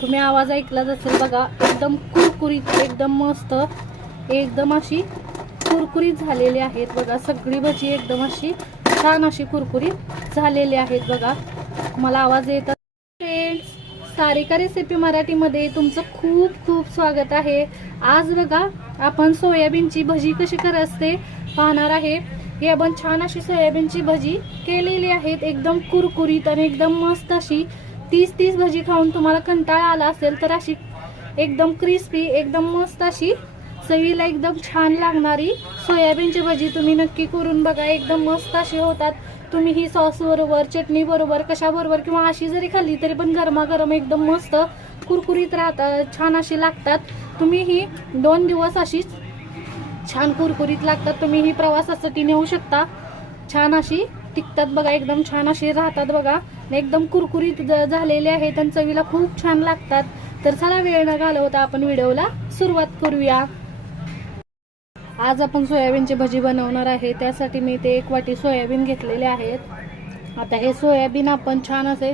तुम्ही आवाज ऐकलाच असेल बघा एकदम कुरकुरीत एकदम मस्त एकदम अशी कुरकुरीत झालेली आहेत बघा. सगळी भजी एकदम अशी छान अशी कुरकुरीत झालेली आहेत बघा. मला आवाज येतात फ्रेंड्स सारिका रेसिपी मराठीमध्ये तुमचं खूप खूप स्वागत आहे. आज बघा आपण सोयाबीनची भजी कशी करत असते पाहणार आहे. हे आपण छान अशी सोयाबीनची भजी केलेली आहेत. एकदम कुरकुरीत आणि एकदम मस्त अशी तीस तीस भजी खाऊन तुम्हाला कंटाळा आला असेल तर अशी एकदम क्रिस्पी एकदम मस्त अशी चवीला एकदम छान लागणारी सोयाबीनची भजी तुम्ही नक्की करून बघा. एकदम मस्त अशी होतात. तुम्ही ही सॉस बरोबर चटणी बरोबर कशाबरोबर किंवा अशी जरी खाल्ली तरी पण गरमागरम एकदम मस्त कुरकुरीत राहतात छान अशी लागतात. तुम्ही ही दोन दिवस अशीच छान कुरकुरीत लागतात. तुम्ही ही प्रवासासाठी नेऊ शकता. छान अशी टिकतात बघा एकदम छान अशी राहतात बघा. एकदम कुरकुरीत झालेले आहेत आणि चवीला खूप छान लागतात. तर चला वेळ न घालवता आपण व्हिडिओला सुरुवात करूया. आज आपण सोयाबीनची भजी बनवणार आहे. त्यासाठी मी ते एक वाटी सोयाबीन घेतलेले आहेत. आता हे सोयाबीन आपण छान असे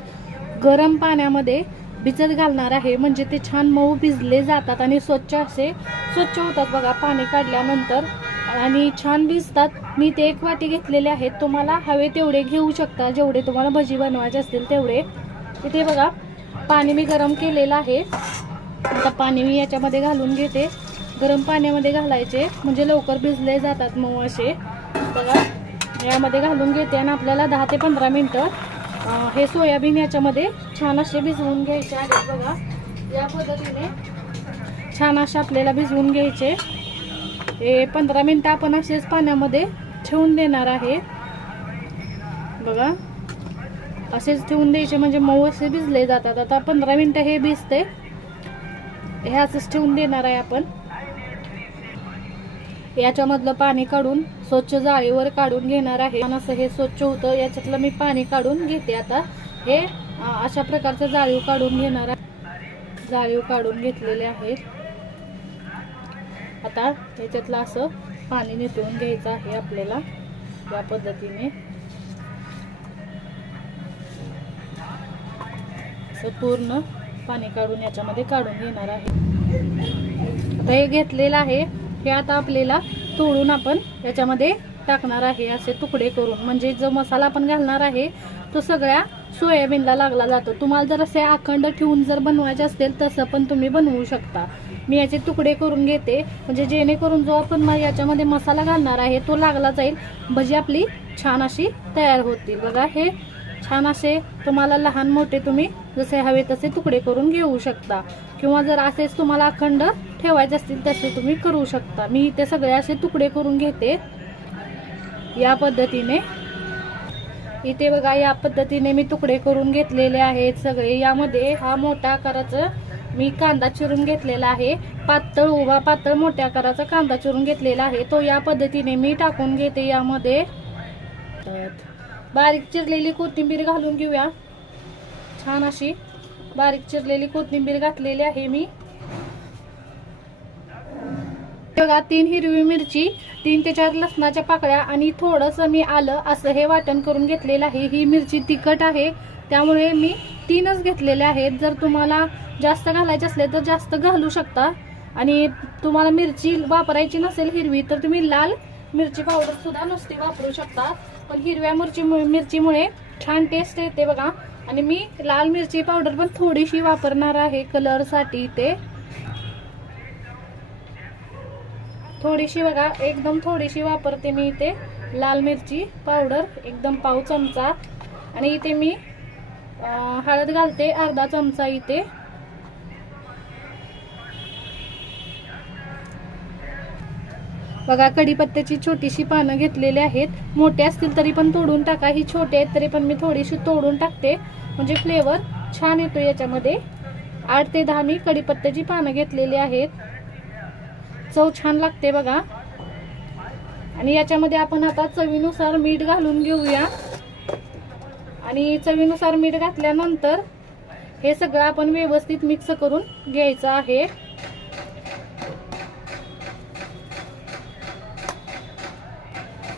गरम पाण्यामध्ये भिजत घालणार आहे. म्हणजे ते छान मऊ भिजले जातात आणि स्वच्छ असे स्वच्छ होतात. बघा पाणी काढल्यानंतर आणि छान भिजतात मी ते एक वाटी घेतलेले आहेत. तुम्हाला हवे तेवढे घेऊ शकता. जेवढे तुम्हाला भजी बनवायचे असतील तेवढे. इथे बघा पाणी मी गरम केलेलं आहे. आता पाणी मी याच्यामध्ये घालून घेते. गरम पाण्यामध्ये घालायचे. म्हणजे लवकर भिजले जातात मऊ असे. बघा यामध्ये घालून घेते आणि आपल्याला दहा ते पंधरा मिनटं हे सोयाबीन याच्यामध्ये छान असे भिजवून घ्यायचे आहेत. बघा या पद्धतीने छान असे आपल्याला भिजवून घ्यायचे. हे पंधरा मिनटं आपण असेच पाण्यामध्ये ठेवून देणार आहे. बघा. असेच ठेवून द्यायचे म्हणजे मऊ असे भिजले जातात. आता पंधरा मिनटं हे भिजते. हे असंच ठेवून देणार आहे आपण. याच्यामधलं पाणी काढून स्वच्छ जाळीवर काढून घेणार आहे. असं हे स्वच्छ होतं याच्यातलं मी पाणी काढून घेते आता. हे अशा प्रकारचं जाळीव काढून घेणार आहे. जाळीव काढून घेतलेले आहेत. आता याच्यातलं असं पाणी नितळून घ्यायचं आहे आपल्याला या पद्धतीने. असं पूर्ण पाणी काढून याच्यामध्ये काढून घेणार आहे. आता हे घेतलेलं आहे हे आता आपल्याला तोडून आपण याच्यामध्ये टाकणार आहे असे तुकडे करून. म्हणजे जो मसाला आपण घालणार आहे तो सगळ्या सोयाबीनला लागला जातो. तुम्हाला जर असे अखंड ठेवून जर बनवायचे असतील तसं पण तुम्ही बनवू शकता. मी याचे तुकडे करून घेते. म्हणजे जेणेकरून जो आपण याच्यामध्ये मसाला घालणार आहे तो लागला जाईल. भजी आपली छान अशी तयार होतील बघा हे छान असे तुम्हाला लहान मोठे तुम्ही जसे हवे तसे तुकडे करून घेऊ शकता. किंवा जर असेच तुम्हाला अखंड ठेवायचे असतील तसे तुम्ही करू शकता. मी इथे सगळे असे तुकडे करून घेते. या पद्धतीने इथे बघा या पद्धतीने मी तुकडे करून घेतलेले आहेत सगळे. यामध्ये हा मोठ्या आकाराचं मी कांदा चिरून घेतलेला आहे. पातळ उभा पातळ मोठ्या आकाराचा कांदा चिरून घेतलेला आहे. तो या पद्धतीने मी टाकून घेते यामध्ये. बारीक चिरलेली कोथिंबीर घालून घेऊया. छान अशी बारीक चिरलेली कोथिंबीर घातलेली आहे मी. बघा तीन हिरवी मिरची तीन ते चार लसणाच्या पाकळ्या आणि थोडंसं मी आलं असं हे वाटण करून घेतलेलं आहे. ही मिरची तिखट आहे. त्यामुळे मी तीनच घेतलेले आहेत. जर तुम्हाला जास्त घालायचे असले तर जास्त घालू शकता. आणि तुम्हाला मिरची वापरायची नसेल हिरवी तर तुम्ही लाल मिरची पावडर सुद्धा नुसती वापरू शकता. पण हिरव्या मिरची मिरचीमुळे छान टेस्ट येते बघा. आणि मी लाल मिरची पावडर पण थोडीशी वापरणार आहे कलरसाठी ते. थोडीशी बघा एकदम थोडीशी वापरते मी इथे लाल मिरची पावडर एकदम पाव चमचा. आणि इथे मी हळद घालते अर्धा चमचा इथे. बघा कढीपत्त्याची छोटीशी पानं घेतलेली आहेत. मोठे असतील तरी पण तोडून टाका. ही छोटे आहेत तरी पण मी थोडीशी तोडून टाकते. म्हणजे फ्लेवर छान येतो याच्यामध्ये. आठ ते दहा मी कढीपत्त्याची पानं घेतलेली आहेत. चव छान लागते बघा. आणि याच्यामध्ये आपण आता चवीनुसार मीठ घालून घेऊया. आणि चवीनुसार मीठ घातल्यानंतर हे सगळं आपण व्यवस्थित मिक्स करून घ्यायचं आहे.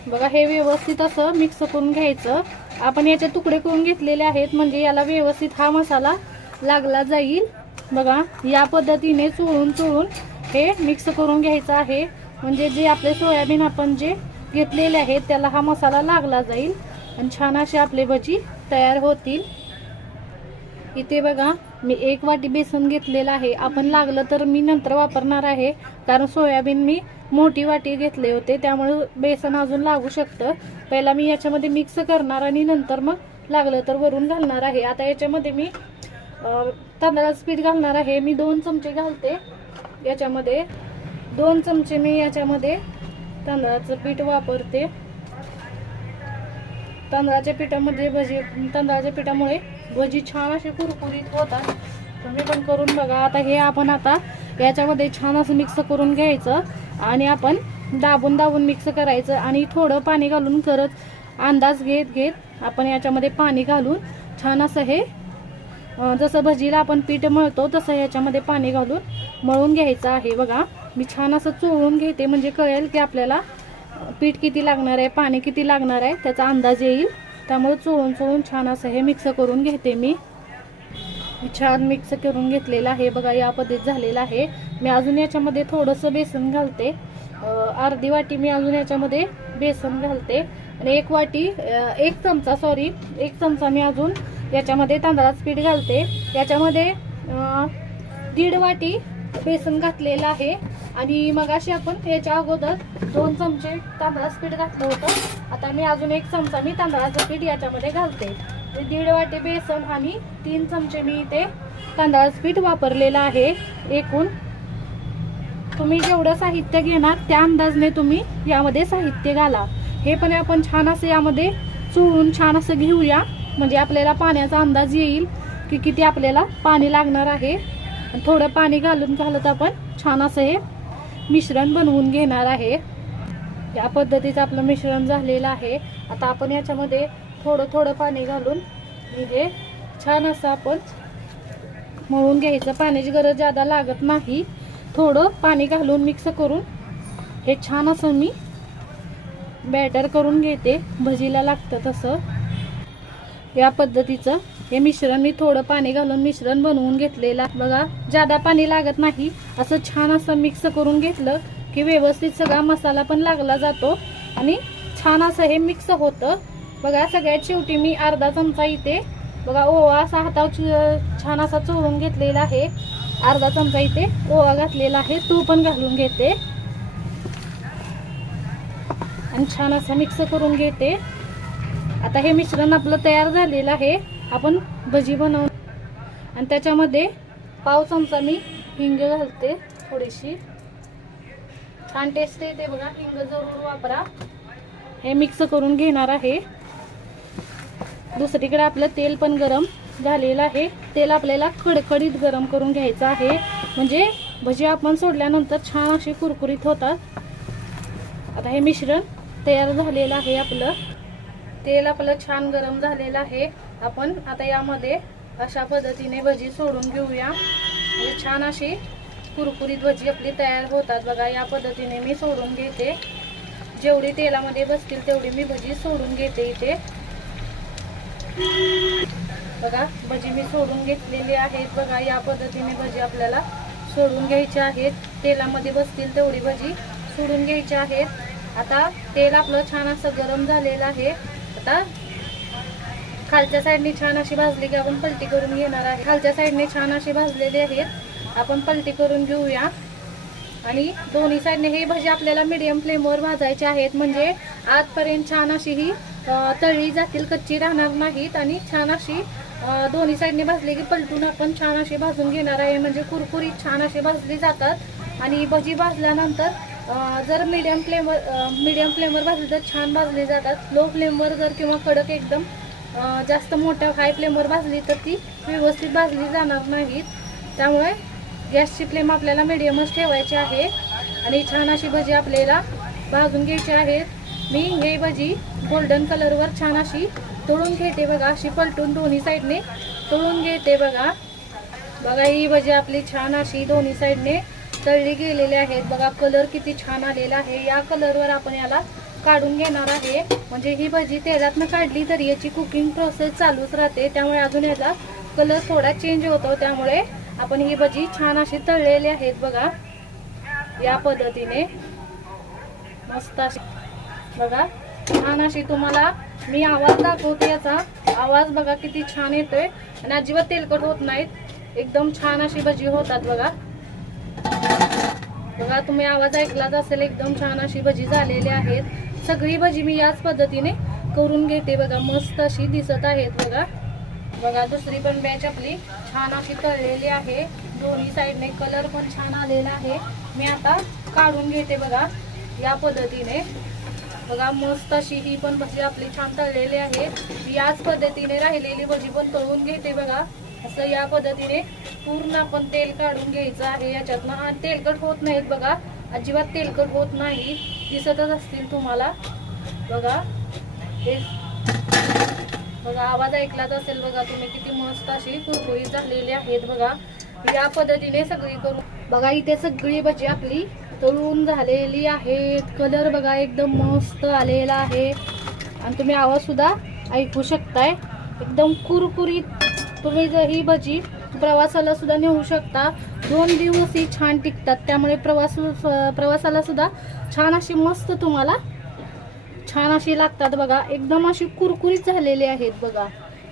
बघा हे व्यवस्थित असं मिक्स करून घ्यायचं. आपण याचे तुकडे करून घेतलेले आहेत म्हणजे याला व्यवस्थित हा मसाला लागला जाईल. बघा या पद्धतीने चोळून चोळून हे मिक्स करून घ्यायचं आहे. म्हणजे जे आपले सोयाबीन आपण जे घेतलेले आहेत त्याला हा मसाला लागला जाईल. आणि छान असे आपले भजी तयार होतील. इथे बघा मी एक वाटी बेसन घेतलेलं आहे. आपण लागलं तर मी नंतर वापरणार आहे. कारण सोयाबीन मी मोठी वाटी घेतले होते. त्यामुळे बेसन अजून लागू शकतं. पहिला मी याच्यामध्ये मिक्स करणार आणि नंतर मग लागलं तर वरून घालणार आहे. आता याच्यामध्ये मी तांदळाचं पीठ घालणार आहे. मी दोन चमचे घालते. याच्यामध्ये दोन चमचे मी याच्यामध्ये तांदळाचं पीठ वापरते. तांदळाच्या पिठामध्ये भजी तांदळाच्या पिठामुळे भजी छान असे कुरकुरीत होतात. तुम्ही पण करून बघा. आता हे आपण आता याच्यामध्ये छान असं मिक्स करून घ्यायचं आणि आपण दाबून दाबून मिक्स करायचं आणि थोडं पाणी घालून करत अंदाज घेत घेत आपण याच्यामध्ये पाणी घालून छान असं हे जसं भजीला आपण पीठ मळतो तसं याच्यामध्ये पाणी घालून मळून घ्यायचं आहे. बघा मी छान असं चोळून घेते. म्हणजे कळेल की आपल्याला पीठ किती लागणार आहे पाणी किती लागणार आहे त्याचा अंदाज येईल. त्यामुळे चोळून चोळून छान असं हे मिक्स करून घेते मी. छान मिक्स करून घेतलेलं आहे. बघा या पद्धत झालेलं आहे. मी अजून याच्यामध्ये थोडंसं बेसन घालते. अर्धी वाटी मी अजून याच्यामध्ये बेसन घालते. आणि एक वाटी एक चमचा सॉरी एक चमचा मी अजून याच्यामध्ये तांदळाचं पीठ घालते. याच्यामध्ये दीड वाटी बेसन घातलेलं आहे. आणि मग अशी आपण याच्या अगोदर दोन चमचे तांदळाचं पीठ घातलं होतं. आता मी अजून एक चमचा मी तांदळाचं पीठ याच्यामध्ये घालते. ते दीड वाटी बेसन आणि तीन चमचे मी इथे तांदळाचं पीठ वापरलेलं आहे. एकूण तुम्ही जेवढं साहित्य घेणार त्या अंदाजने तुम्ही यामध्ये साहित्य घाला. हे पण आपण छान असं यामध्ये चोळून छान असं घेऊया. म्हणजे आपल्याला पाण्याचा अंदाज येईल की किती आपल्याला पाणी लागणार आहे. आणि थोडं पाणी घालून घालत आपण छान असं हे मिश्रण बनवून घेणार आहे. या पद्धतीचं आपलं मिश्रण झालेलं आहे. आता आपण याच्यामध्ये थोडं थोडं पाणी घालून हे छान असं आपण मळून घ्यायचं. पाण्याची गरज जादा लागत नाही. थोडं पाणी घालून मिक्स करून हे छान असं मी बॅटर करून घेते. भजीला लागतं तसं. या पद्धतीचं हे मिश्रण मी थोडं पाणी घालून मिश्रण बनवून घेतलेलं बघा जादा पाणी लागत नाही. असं छान असं मिक्स करून घेतलं की व्यवस्थित सगळा मसाला पण लागला जातो. आणि छान असं हे मिक्स होतं. बघा सगळ्यात शेवटी मी अर्धा चमचा इथे बघा ओवा असा हातावर च- छान असा चोळून घेतलेला आहे. अर्धा चमचा इथे ओवा घातलेला आहे. तो पण घालून घेते. आणि छान असं मिक्स करून घेते. आता हे मिश्रण आपलं तयार झालेलं आहे. आपण भजी बनव आणि त्याच्यामध्ये पाव चमचा मी हिंग घालते थोडीशी. छान टेस्ट येते बघा हिंग जरूर वापरा. हे मिक्स करून घेणार आहे. दुसरीकडे आपलं तेल पण गरम झालेलं आहे. तेल आपल्याला खडखडीत गरम करून घ्यायचं आहे. म्हणजे भजी आपण सोडल्यानंतर छान अशी कुरकुरीत होतात. आता हे मिश्रण तयार झालेलं आहे आपलं. तेल आपलं छान गरम झालेलं आहे. आपण आता यामध्ये अशा पद्धतीने भजी सोडून घेऊया. म्हणजे छान अशी कुरकुरीत भजी आपली तयार होतात. बघा या पद्धतीने मी सोडून घेते. जेवढी तेलामध्ये बसतील तेवढी मी भजी सोडून घेते इथे. बघा भजी मी सोडून घेतलेली आहेत. बघा या पद्धतीने भजी आपल्याला सोडून घ्यायची आहेत. तेलामध्ये बसतील तेवढी भजी सोडून घ्यायची आहेत. आता तेल आपलं छान असं गरम झालेलं आहे. आता खालच्या साईडने छान अशी भाजली की आपण पलटी करून घेणार आहे. खालच्या साईडने छान अशी भाजलेली आहेत. आपण पलटी करून घेऊया. आणि दोन्ही साईडने हे भजी आपल्याला मिडियम फ्लेमवर भाजायचे आहेत. म्हणजे आजपर्यंत छान अशी ही तळी जातील कच्ची राहणार नाहीत. आणि छान अशी दोन्ही साईडने भाजली की पलटून आपण छान अशी भाजून घेणार आहे. म्हणजे कुरकुरीत छान अशी भाजली जातात. आणि भजी भाजल्यानंतर जर मीडियम फ्लेमवर मीडियम फ्लेमवर भाजली तर छान भाजली जातात. लो फ्लेमवर जर किंवा कडक एकदम जास्त मोठ्या हाय फ्लेमवर भाजली तर ती व्यवस्थित भाजली जाणार नाहीत. त्यामुळे गॅसची फ्लेम आपल्याला मिडियमच ठेवायची आहे. आणि छान अशी भजी आपल्याला भाजून घ्यायची आहेत. मी हे भजी गोल्डन कलरवर छान अशी तळून घेते बघा. अशी पलटून दोन्ही साईडने तळून घेते बघा. बघा ही भजी आपली छान अशी दोन्ही साईडने तळली गेलेली आहेत. बघा कलर किती छान आलेला आहे. या कलरवर आपण याला काढून घेणार आहे. म्हणजे ही भजी तेलातनं काढली तरी याची कुकिंग प्रोसेस चालूच राहते. त्यामुळे अजून याचा कलर थोडा चेंज होतो. त्यामुळे आपण ही भजी छान अशी तळलेली आहेत बघा. या पद्धतीने. मस्त अशी. बघा छान अशी तुम्हाला मी आवाज दाखवते याचा. आवाज बघा किती छान येतोय. आणि अजिबात तेलकट होत नाहीत. एकदम छान अशी भजी होतात बघा. बघा तुम्ही आवाज ऐकलाच असेल. एकदम छान अशी भजी झालेली आहेत. सगळी भजी मी याच पद्धतीने करून घेते बघा मस्त अशी दिसत आहेत बघा. बघा दुसरी पण बॅच आपली छान अशी तळलेली आहे. दोन्ही साईडने कलर पण छान आलेला आहे. मी आता काढून घेते बघा या पद्धतीने. बघा मस्त अशी ही पण भजी आपली छान तळलेली आहे. याच पद्धतीने राहिलेली भजी पण तळून घेते बघा. असं या पद्धतीने पूर्ण आपण तेल काढून घ्यायचं आहे याच्यातनं. आणि तेलकट होत नाहीत बघा. अजिबात तेलकट होत नाही. दिसतच असतील तुम्हाला. बघा. हे बघा आवाज ऐकलाच असेल बघा तुम्ही किती मस्त अशी कुरकुरीत झालेली आहेत बघा. या पद्धतीने सगळी करून बघा इथे सगळी भजी आपली तळून झालेली आहेत. कलर बघा एकदम मस्त आलेला आहे. आणि तुम्ही आवाज सुद्धा ऐकू शकताय. एकदम कुरकुरीत. तुम्ही जर ही भजी प्रवासाला सुद्धा नेऊ शकता. दोन दिवस ही छान टिकतात. त्यामुळे प्रवास प्रवासाला सुद्धा छान अशी मस्त तुम्हाला छान अशी लागतात बघा. एकदम अशी कुरकुरीत झालेली आहेत बघा.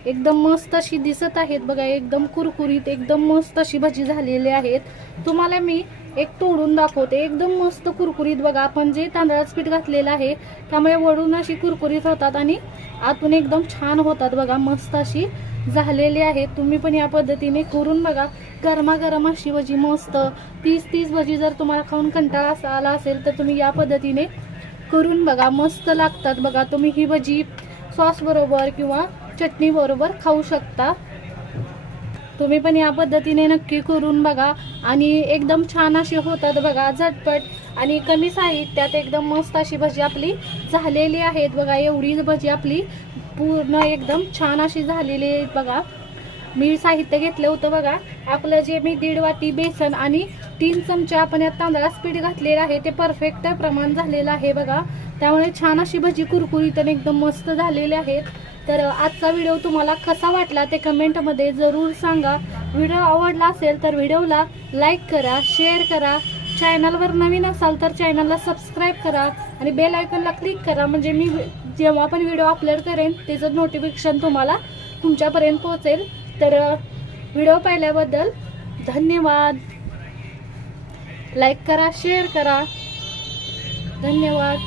एकदम मस्त अशी दिसत आहेत बघा एकदम कुरकुरीत एकदम मस्त अशी भजी झालेली आहेत. तुम्हाला मी एक तोडून दाखवते. एकदम मस्त कुरकुरीत बघा आपण जे तांदळाचं पीठ घातलेलं आहे त्यामुळे वडून अशी कुरकुरीत होतात आणि आतून एकदम छान होतात बघा मस्त अशी झालेली आहेत. तुम्ही पण या पद्धतीने करून बघा. गरमागरम अशी भजी मस्त तीस तीस भजी जर तुम्हाला खाऊन कंटाळा असा आला असेल तर तुम्ही या पद्धतीने करून बघा. मस्त लागतात बघा तुम्ही ही भजी सॉस बरोबर किंवा चटणी बरोबर खाऊ शकता. तुम्ही पण या पद्धतीने नक्की करून बघा. आणि एकदम छान अशी होतात बघा झटपट. आणि कमी साहित्यात एकदम मस्त अशी भजी आपली झालेली आहेत बघा एवढी भजी आपली पूर्ण एकदम छान अशी झालेली आहे बघा. मी साहित्य घेतलं होतं बघा. आपलं जे मी दीड वाटी बेसन आणि तीन चमचे आपण यात तांदळाचं पीठ घातलेलं आहे ते परफेक्ट प्रमाण झालेलं आहे बघा. त्यामुळे छान अशी भजी कुरकुरीत आणि एकदम मस्त झालेली आहेत. तर आजचा व्हिडिओ तुम्हाला कसा वाटला ते कमेंटमध्ये जरूर सांगा. व्हिडिओ आवडला असेल तर व्हिडिओला लाईक करा शेअर करा. चॅनलवर नवीन असाल तर चॅनलला सबस्क्राईब करा आणि बेल आयकॉनला क्लिक करा. म्हणजे मी जेव्हा पण व्हिडिओ अपलोड करेन त्याचं नोटिफिकेशन तुम्हाला तुमच्यापर्यंत पोहोचेल. तर व्हिडिओ पाहिल्याबद्दल धन्यवाद. लाईक करा शेअर करा. धन्यवाद.